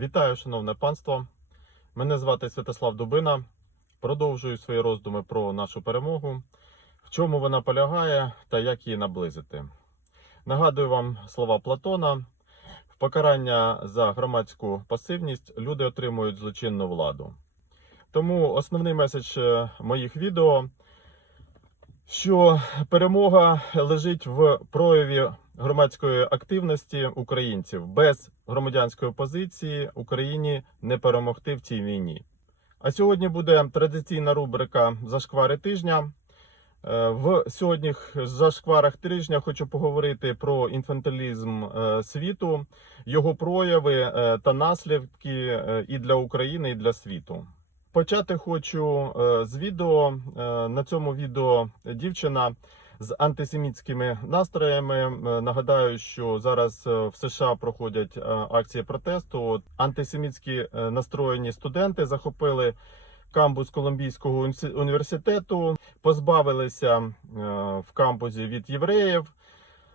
Вітаю, шановне панство. Мене звати Святослав Дубина. Продовжую свої роздуми про нашу перемогу, в чому вона полягає та як її наблизити. Нагадую вам слова Платона: в покарання за громадську пасивність люди отримують злочинну владу. Тому основний меседж е, моїх відео, що перемога лежить в прояві громадської активності українців. Без громадянської позиції Україні не перемогти в цій війні. А сьогодні буде традиційна рубрика Зашквари тижня. Е, В сьогоднішніх зашкварах тижня хочу поговорити про інфантилізм е, світу, його прояви е, та наслідки і для України, і для світу. Почати хочу з відео. На цьому відео дівчина з антисемітськими настроями. Нагадаю, що зараз е, в США проходять е, акції протесту. От Антисемітські е, настроєні студенти захопили кампус Колумбійського університету, позбавилися в кампусі від євреїв.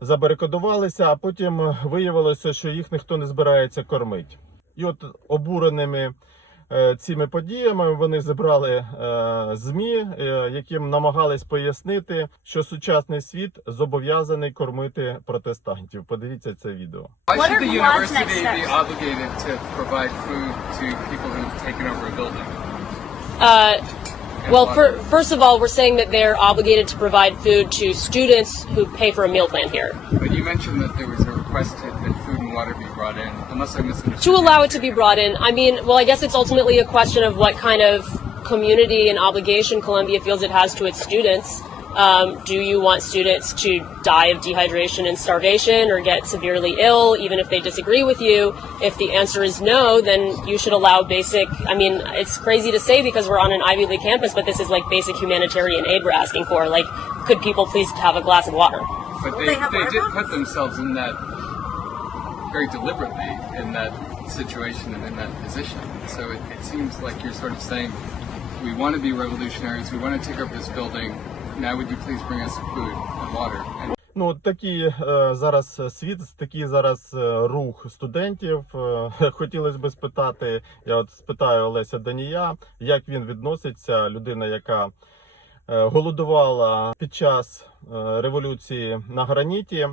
Забарикадувалися, а потім виявилося, що їх ніхто не збирається кормити. І от обуреними цими подіями вони зібрали е, змі, е, яким намагались пояснити, що сучасний світ зобов'язаний кормити протестантів. Подивіться це відео. Uh, well, for, first of all, we're saying that they're obligated to provide food to students who pay for a meal plan here. But you mentioned that there was a request to, that food and water be brought in, unless I misunderstood. To allow it to be brought in, I mean, well, I guess it's ultimately a question of what kind of community and obligation Columbia feels it has to its students. Um, do you want students to die of dehydration and starvation or get severely ill, even if they disagree with you? If the answer is no, then you should allow basic. I mean, it's crazy to say because we're on an Ivy League campus, but this is like basic humanitarian aid we're asking for. Like, could people please have a glass of water? But they, they they did put themselves in that very deliberately in that situation and in that position. So it, it seems like you're sort of saying, we want to be revolutionaries, we want to take over this building. Now would you please bring us food and water? And Ну, е, зараз світ, такий зараз е, рух студентів. Е, хотілося б спитати, я от спитаю Олеся Данія, як він відноситься, людина, яка е, голодувала під час е, революції на граніті.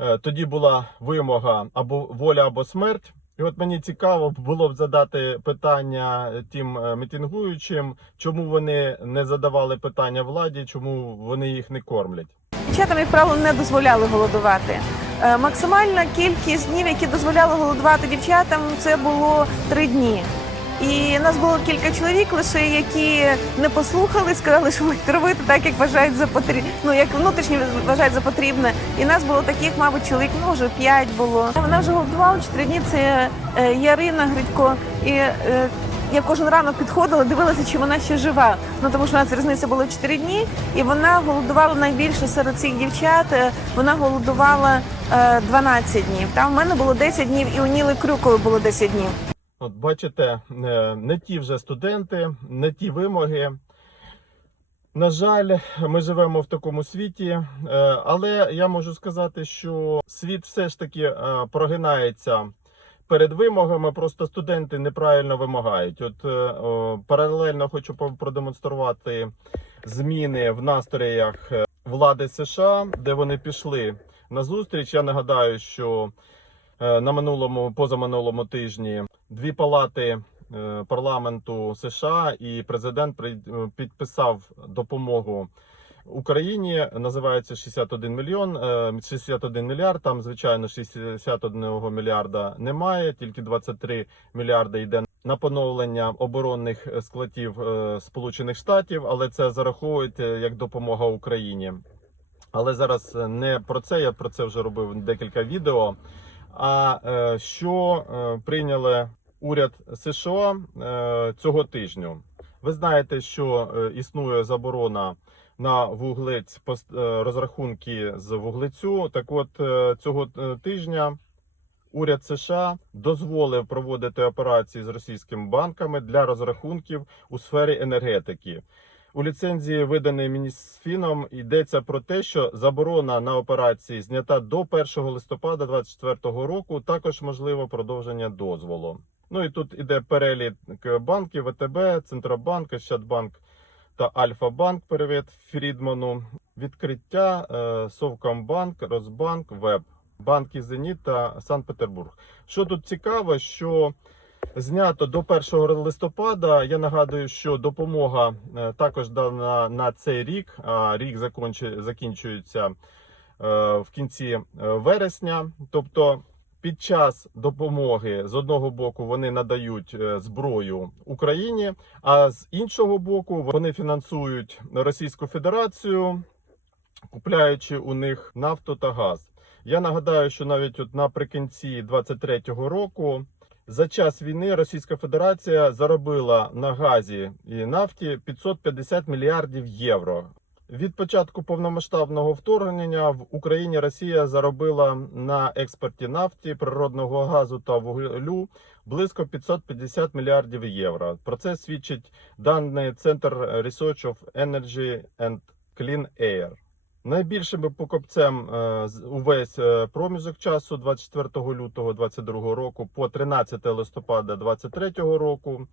Е, тоді була вимога або воля, або смерть. І от мені цікаво було б задати питання тим е, мітингуючим, чому вони не задавали питання владі, чому вони їх не кормлять. Дівчатам, як правило, не дозволяли голодувати. Е, Максимальна кількість днів, які дозволяли голодувати дівчатам, це було три дні. І нас було кілька чоловік, лише які не послухали, сказали, що будуть робити так, як вважають за потрібне, ну як внутрішньо вважають за потрібне. І нас було таких, мабуть, чоловік, ну вже п'ять було. Вона вже голодувала чотири дні. Це е, Ярина Гридько. І е, я кожен ранок підходила, дивилася, чи вона ще жива. Ну тому що у нас різниця було 4 дні, і вона голодувала найбільше серед цих дівчат. Е, Вона голодувала е, 12 днів. Там в мене було 10 днів, і у Ніли Крюкової було 10 днів. От бачите, е, не ті вже студенти, не ті вимоги. На жаль, ми живемо в такому світі, е, але я можу сказати, що світ все ж таки е, прогинається перед вимогами. Просто студенти неправильно вимагають. От паралельно хочу продемонструвати зміни в настроях влади США, де вони пішли на зустріч. Я нагадаю, що на минулому позаминулому тижні дві палати е, парламенту США і президент е, підписав допомогу Україні. Називається 61 мільйон, е, 61 мільярд. Там звичайно 61 мільярда немає, тільки 23 мільярди йде на поновлення оборонних е, складів е, Сполучених Штатів, але це зараховують е, як допомога Україні. Але зараз е, не про це. Я про це вже робив декілька відео. А е, що е, прийняли уряд США е, цього тижню? Ви знаєте, що е, існує заборона на вуглець е, розрахунки з вуглецю. Так, от цього тижня уряд США дозволив проводити операції з російськими банками для розрахунків у сфері енергетики. У ліцензії, виданій Мінісфіном, йдеться про те, що заборона на операції знята до 1 листопада 2024 року. Також можливо продовження дозволу. Ну і тут іде перелік банків ВТБ, Центробанк, Ощадбанк та Альфа-банк. Привіт Фрідману. Відкриття е, Совкомбанк, Росбанк, Веб, банки Зеніт та Санкт-Петербург. Що тут цікаво, що знято до 1 листопада. Я нагадую, що допомога е, також дана на цей рік. А рік закінчується е, в кінці е, вересня. Тобто, під час допомоги з одного боку вони надають е, зброю Україні, а з іншого боку вони фінансують Російську Федерацію, купляючи у них нафту та газ. Я нагадаю, що навіть от наприкінці 23-го року за час війни Російська Федерація заробила на газі і нафті 550 мільярдів євро. Від початку повномасштабного вторгнення в Україні Росія заробила на експорті нафті, природного газу та вуглю близько 550 мільярдів євро. Про це свідчить даний Центр Research of Energy and Clean Air. Найбільшим покупцем е, увесь е, проміжок часу 24 лютого 2022 року по 13 листопада 2023 року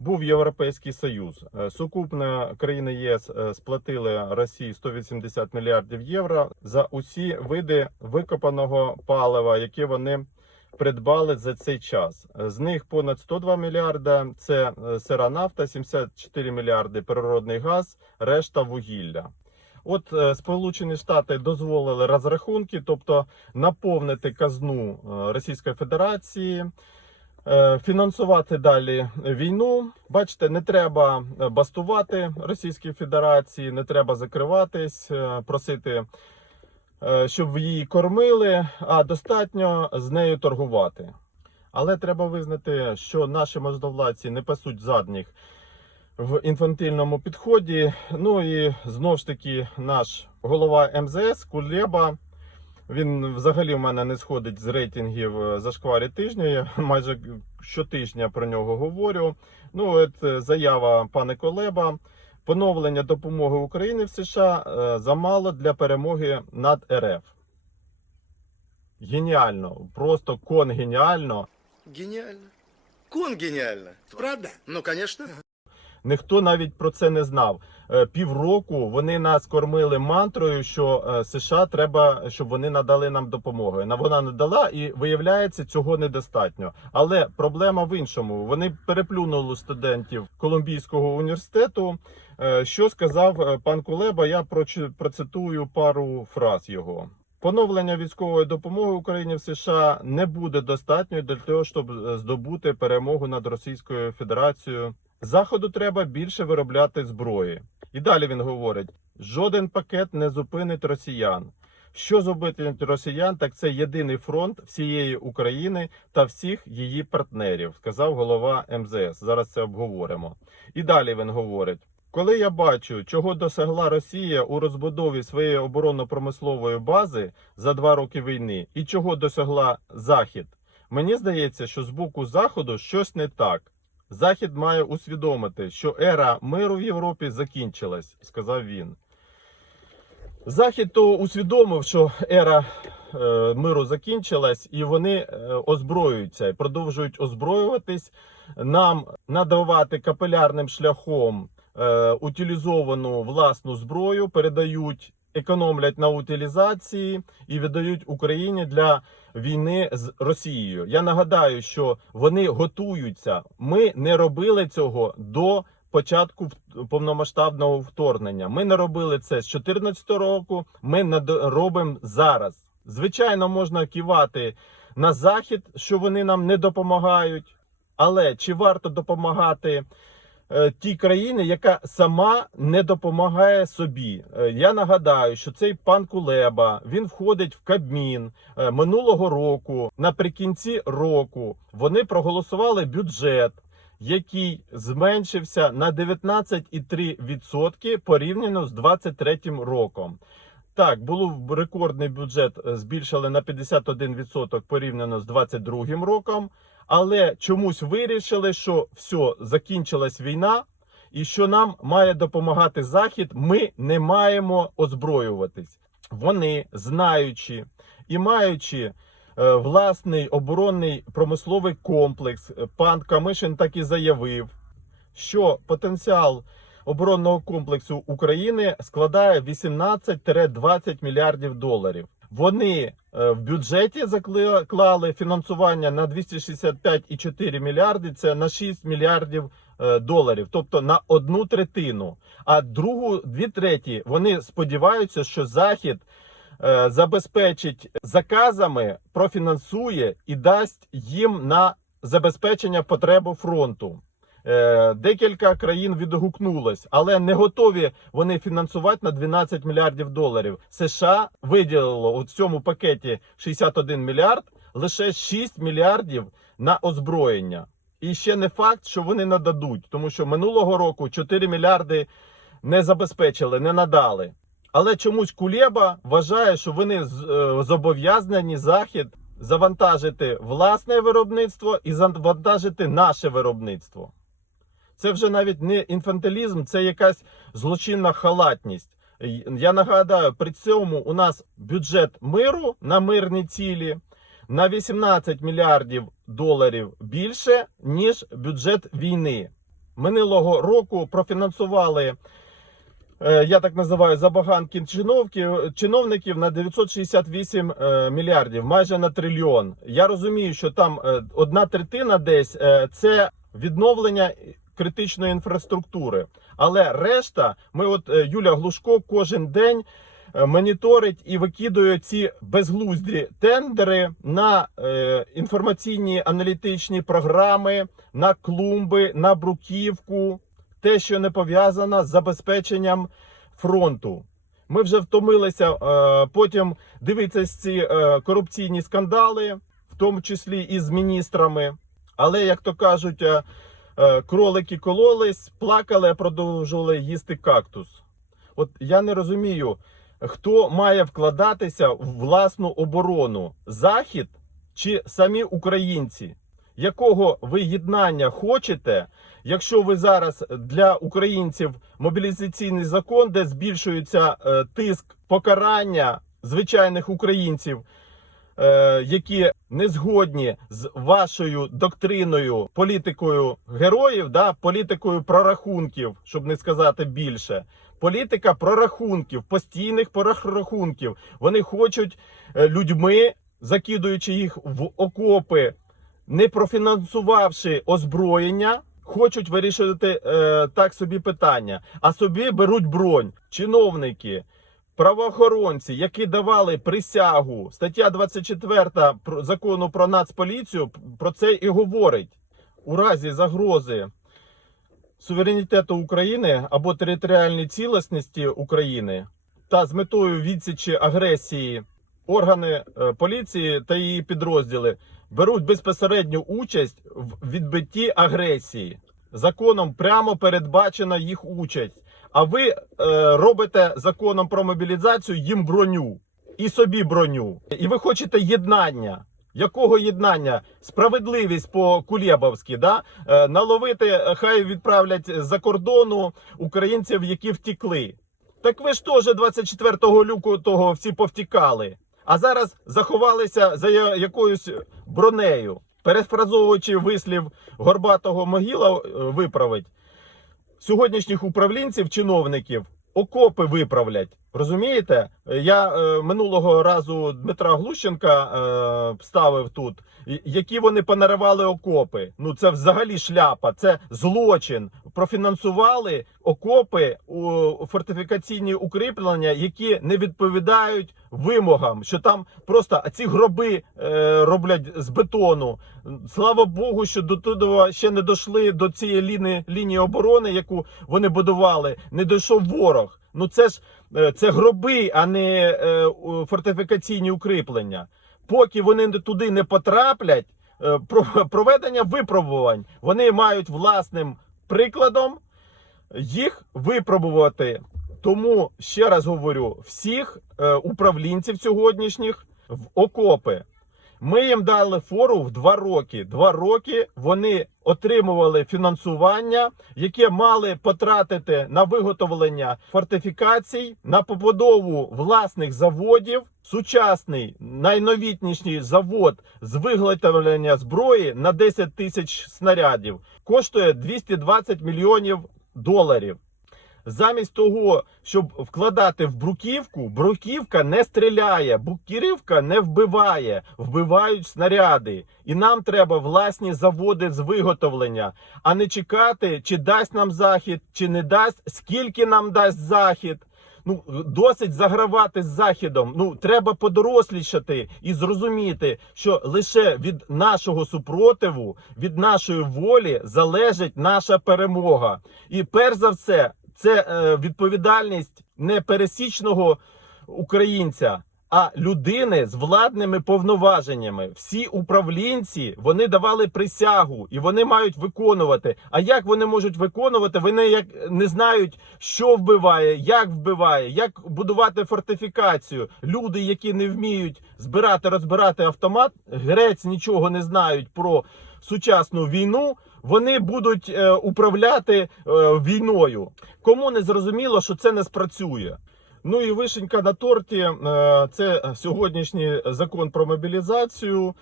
був Європейський Союз. Е, Сукупно країни ЄС е, сплатили Росії 180 мільярдів євро за усі види викопаного палива, які вони придбали за цей час. Е, З них понад 102 мільярда це сира нафта, 74 мільярди природний газ, решта вугілля. От Сполучені Штати дозволили розрахунки, тобто наповнити казну Російської Федерації, фінансувати далі війну. Бачите, не треба е, бастувати Російській Федерації, не треба закриватись, е, просити, е, щоб її кормили, а достатньо з нею торгувати. Але треба визнати, що наші можновладці не пасуть задніх в інфантильному підході. Ну і знову ж таки, наш голова МЗС Кулеба. Він взагалі в мене не сходить з рейтингів е, зашкварі тижня. Я майже щотижня про нього говорю. Ну, от е, заява пане Колеба. Поновлення допомоги України в США е, замало для перемоги над РФ. Геніально, просто конгеніально. Гениально. Кон гениально. Правда? Ну, конечно. Ніхто навіть про це не знав. Е, Півроку вони нас кормили мантрою, що е, США треба, щоб вони надали нам допомогу. На вона не дала, і виявляється, цього недостатньо. Але проблема в іншому. Вони переплюнули студентів Колумбійського університету. Е, Що сказав пан Кулеба? Я процитую пару фраз його. Поновлення військової допомоги Україні в США не буде достатньо для того, щоб здобути перемогу над Російською Федерацією. Заходу треба більше виробляти зброї. І далі він говорить: жоден пакет не зупинить росіян. Що зупинить росіян, так це єдиний фронт всієї України та всіх її партнерів, сказав голова МЗС. Зараз це обговоримо. І далі він говорить: коли я бачу, чого досягла Росія у розбудові своєї оборонно-промислової бази за два роки війни, і чого досягла Захід, мені здається, що з боку Заходу щось не так. Захід має усвідомити, що ера миру в Європі закінчилась, сказав він. Захід то усвідомив, що ера е, миру закінчилась, і вони е, озброюються і продовжують озброюватись, нам надавати капілярним шляхом е, утилізовану власну зброю, передають, економлять на утилізації і віддають Україні для війни з Росією. Я нагадаю, що вони готуються. Ми не робили цього до початку повномасштабного вторгнення. Ми не робили це з 2014 року. Ми над- робимо зараз. Звичайно, можна кивати на захід, що вони нам не допомагають. Але чи варто допомагати е, тій країні, яка сама не допомагає собі? Е, я нагадаю, що цей пан Кулеба він входить в Кабмін е, минулого року. Наприкінці року вони проголосували бюджет, який зменшився на 19,3% порівняно з 2023 роком. Так, був рекордний бюджет, збільшили на 51% порівняно з 2022 роком. Але чомусь вирішили, що все, закінчилась війна, і що нам має допомагати Захід, ми не маємо озброюватись. Вони, знаючи і маючи е, власний оборонний промисловий комплекс. Е, Пан Камишин так і заявив, що потенціал оборонного комплексу України складає 18-20 мільярдів доларів. Вони в бюджеті заклали фінансування на 265,4 мільярди. Це на 6 мільярдів е, доларів, тобто на одну третину. А другу дві треті вони сподіваються, що захід е, забезпечить заказами, профінансує і дасть їм на забезпечення потребу фронту. Е, Декілька країн відгукнулось, але не готові вони фінансувати на 12 мільярдів доларів. США виділило у цьому пакеті 61 мільярд, лише 6 мільярдів на озброєння. І ще не факт, що вони нададуть, тому що минулого року 4 мільярди не забезпечили, не надали. Але чомусь Кулєба вважає, що вони е, зобов'язані захід завантажити власне виробництво і завантажити наше виробництво. Це вже навіть не інфантилізм, це якась злочинна халатність. Я нагадаю, при цьому у нас бюджет миру на мирні цілі на 18 мільярдів доларів більше, ніж бюджет війни. Минулого року профінансували, е, я так називаю, забаганки чиновників, на 968 е, мільярдів, майже на трильйон. Я розумію, що там е, одна третина десь це відновлення критичної інфраструктури. Але решта, ми от е, Юля Глушко кожен день е, моніторить і викидує ці безглузді тендери на е, інформаційні аналітичні програми, на клумби, на бруківку, те, що не пов'язано з забезпеченням фронту. Ми вже втомилися е, потім дивитися ці е, корупційні скандали, в тому числі і з міністрами. Але, як то кажуть, е, кролики кололись, плакали, а продовжували їсти кактус. От я не розумію, хто має вкладатися в власну оборону: Захід чи самі українці? Якого ви єднання хочете, якщо ви зараз для українців мобілізаційний закон, де збільшується е, тиск покарання звичайних українців, е, які не згодні з вашою доктриною, політикою героїв, да, політикою прорахунків, щоб не сказати більше. Політика прорахунків, постійних прорахунків. Вони хочуть е, людьми, закидуючи їх в окопи, не профінансувавши озброєння, хочуть вирішувати е, так собі питання, а собі беруть бронь. Чиновники, правоохоронці, які давали присягу, стаття 24 про- закону про нацполіцію про це і говорить. У разі загрози суверенітету України або територіальній цілісності України та з метою відсічі агресії органи е, поліції та її підрозділи беруть безпосередню участь в відбитті агресії. Законом прямо передбачена їх участь. А ви е, робите законом про мобілізацію їм броню і собі броню. І ви хочете єднання. Якого єднання? Справедливість по Кулєбовськи, да? Е, наловити, е, хай відправлять за кордону українців, які втікли. Так ви ж теж 24 люку того всі повтікали. А зараз заховалися за якоюсь бронею. Перефразовуючи вислів Горбатого могила е, виправить, сьогоднішніх управлінців, чиновників, окопи виправлять. Розумієте? Я е, минулого разу Дмитра Глущенка е, ставив тут, які вони понаривали окопи. Ну це взагалі шляпа, це злочин. Профінансували окопи у фортифікаційні укріплення, які не відповідають вимогам, що там просто ці гроби е, роблять з бетону. Слава Богу, що до того ще не дійшли до цієї лінії, лінії оборони, яку вони будували. Не дійшов ворог. Ну це ж це гроби, а не е, фортифікаційні укріплення. Поки вони туди не потраплять, е, проведення випробувань вони мають власним прикладом їх випробувати. Тому ще раз говорю: всіх е, управлінців сьогоднішніх в окопи. Ми їм дали фору в два роки. Два роки вони отримували фінансування, яке мали потратити на виготовлення фортифікацій, на побудову власних заводів. Сучасний найновітніший завод з виготовлення зброї на 10 тисяч снарядів коштує 220 мільйонів доларів. Замість того, щоб вкладати в бруківку, бруківка не стріляє, бруківка не вбиває, вбивають снаряди. І нам треба власні заводи з виготовлення, а не чекати, чи дасть нам захід, чи не дасть, скільки нам дасть захід. Ну, досить загравати з західом. Ну, треба подорослішати і зрозуміти, що лише від нашого супротиву, від нашої волі залежить наша перемога. І перш за все, це е, відповідальність не пересічного українця, а людини з владними повноваженнями. Всі управлінці вони давали присягу і вони мають виконувати. А як вони можуть виконувати? Вони як не знають, що вбиває, як вбиває, як будувати фортифікацію. Люди, які не вміють збирати, розбирати автомат, грець нічого не знають про сучасну війну. Вони будуть е, управляти е, війною. Кому не зрозуміло, що це не спрацює. Ну і вишенька на торті е, це сьогоднішній закон про мобілізацію.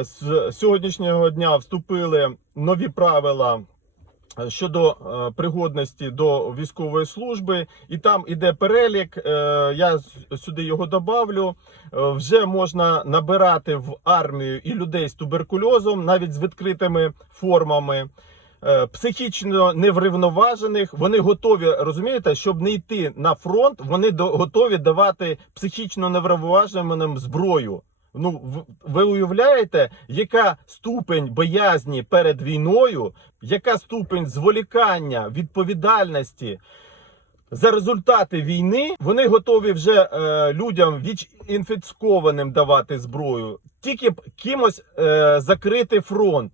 З сьогоднішнього дня вступили нові правила щодо е, пригодності до військової служби, і там іде перелік. е, Я сюди його добавлю. Е, Вже можна набирати в армію і людей з туберкульозом, навіть з відкритими формами. Е, Психічно неврівноважених, вони готові розумієте, щоб не йти на фронт, вони готові давати психічно неврівноваженим зброю. Ну, ви уявляєте, яка ступень боязні перед війною, яка ступень зволікання, відповідальності за результати війни, вони готові вже е, людям віч-інфіцькованим давати зброю, тільки б кимось е, закрити фронт.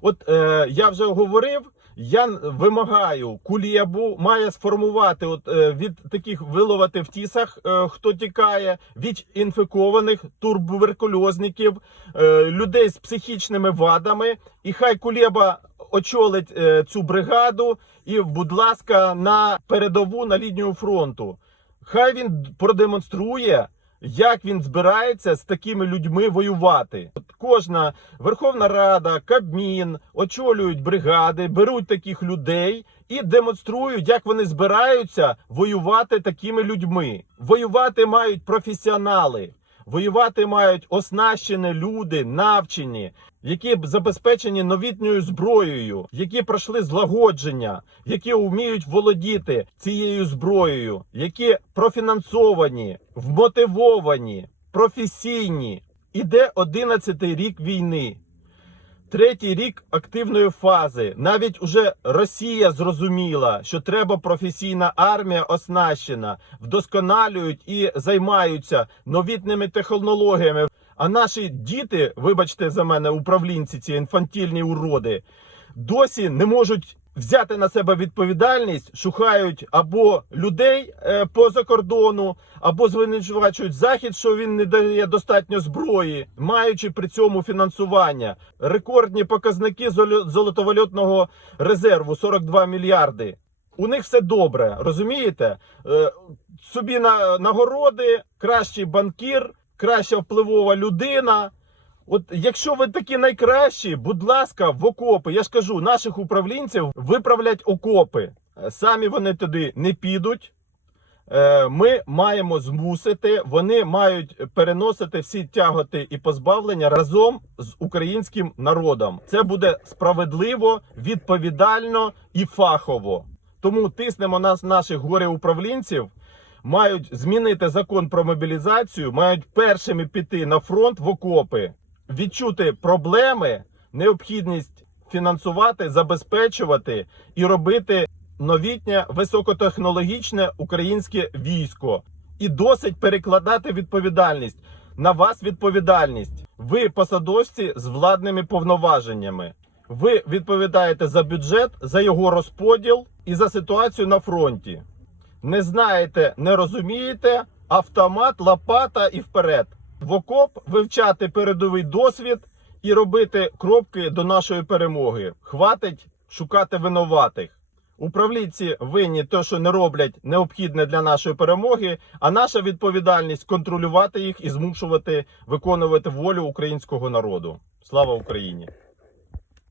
От е, я вже говорив. Я вимагаю, Кулєбу має сформувати от е, від таких виловити в тісах, е, хто тікає, від інфікованих турберкульозників, е, людей з психічними вадами. І хай Кулєба очолить цю бригаду і, будь ласка, на передову на лінію фронту. Хай він продемонструє, як він збирається з такими людьми воювати. От кожна Верховна Рада, Кабмін очолюють бригади, беруть таких людей і демонструють, як вони збираються воювати такими людьми. Воювати мають професіонали. Воювати мають оснащені люди, навчені, які забезпечені новітньою зброєю, які пройшли злагодження, які вміють володіти цією зброєю, які профінансовані, вмотивовані, професійні. Іде 11-й рік війни. Третій рік активної фази. Навіть уже Росія зрозуміла, що треба професійна армія оснащена, вдосконалюють і займаються новітними технологіями. А наші діти, вибачте за мене, управлінці, ці інфантільні уроди, досі не можуть взяти на себе відповідальність, шукають або людей е, поза кордону, або звинувачують захід, що він не дає достатньо зброї, маючи при цьому фінансування. Рекордні показники золо- золотовалютного резерву 42 мільярди. У них все добре, розумієте? Е, собі на нагороди, кращий банкір, краща впливова людина. От якщо ви такі найкращі, будь ласка, в окопи. Я ж кажу, наших управлінців виправлять окопи. Е, Самі вони туди не підуть. Е, Ми маємо змусити, вони мають переносити всі тяготи і позбавлення разом з українським народом. Це буде справедливо, відповідально і фахово. Тому тиснемо нас, наших горе-управлінців, мають змінити закон про мобілізацію, мають першими піти на фронт в окопи, відчути проблеми, необхідність фінансувати, забезпечувати і робити новітнє високотехнологічне українське військо. І досить перекладати відповідальність. На вас відповідальність. Ви посадовці з владними повноваженнями. Ви відповідаєте за бюджет, за його розподіл і за ситуацію на фронті. Не знаєте, не розумієте, автомат, лопата і вперед. В окоп вивчати передовий досвід і робити кропки до нашої перемоги. Хватить шукати винуватих. Управлінці винні те, що не роблять необхідне для нашої перемоги. А наша відповідальність контролювати їх і змушувати виконувати волю українського народу. Слава Україні!